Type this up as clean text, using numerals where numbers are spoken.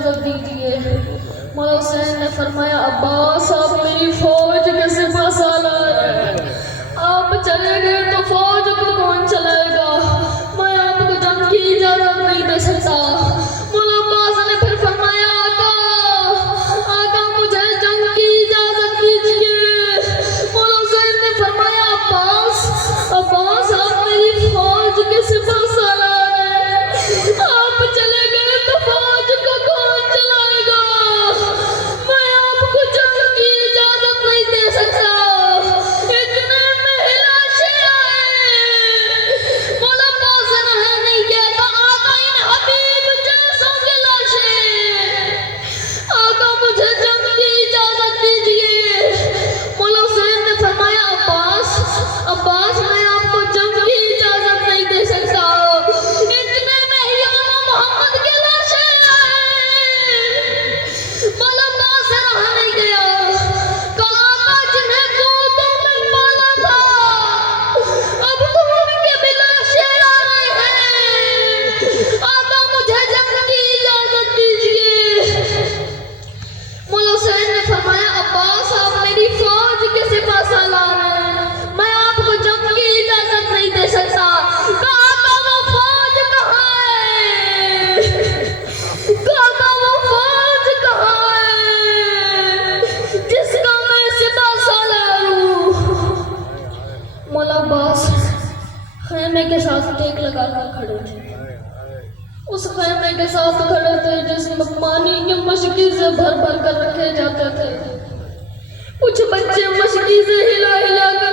इजाजत दीजिए। मौला हुसैन ने फरमाया, अब्बास आप मेरी फौज के सिपहसालार हैं, आप चले गए तो फौज को कौन चलाएगा? मैं आपको जंग की इजाजत नहीं दे सकता। मौला अब्बास ने फिर फरमाया, आका मुझे जंग की इजाजत दीजिए। मौला हुसैन ने फरमाया, अब्बास आप मेरी फौज के सिपहसालार हैं, आप चले गए तो फौज को कौन चलाएगा? मैं आपको जंग की इजाजत नहीं दे सकता। इतने में लाशें आए। मौला अब्बास ने नहीं कहता, आका इन हबीब जैसों की लाशें, आका मुझे जंग की इजाजत दीजिए। मौला हुसैन ने फरमाया, अब्बास मैं आपको जंग की इजाजत नहीं दे सकता। इतने में यामा मोहम्मद की लाशें आए। मौला अब्बास से रहा नहीं गया। कहा, जिन्हें गोदों में पाला था, अब तो उनके भी लाशें आ रहे हैं। आका मुझे जंग की इजाजत दीजिए। मौला हुसैन ने फरमाया, अब्बास आप मेरी फौज के सिपहसालार हैं, मैं आपको जंग की इजाजत नहीं दे सकता। कहा, वो फौज कहाँ है? कहा, वो फौज कहाँ है जिसका मैं सिपहसालार हूँ? मौला अब्बास खेमे के साथ टेक लगाकर खड़े थे। उस खेमे के साथ खड़े थे जिसमें पानी के मशकी से भर भर कर रखे जाते थे। कुछ बच्चे मशकी से हिला हिला कर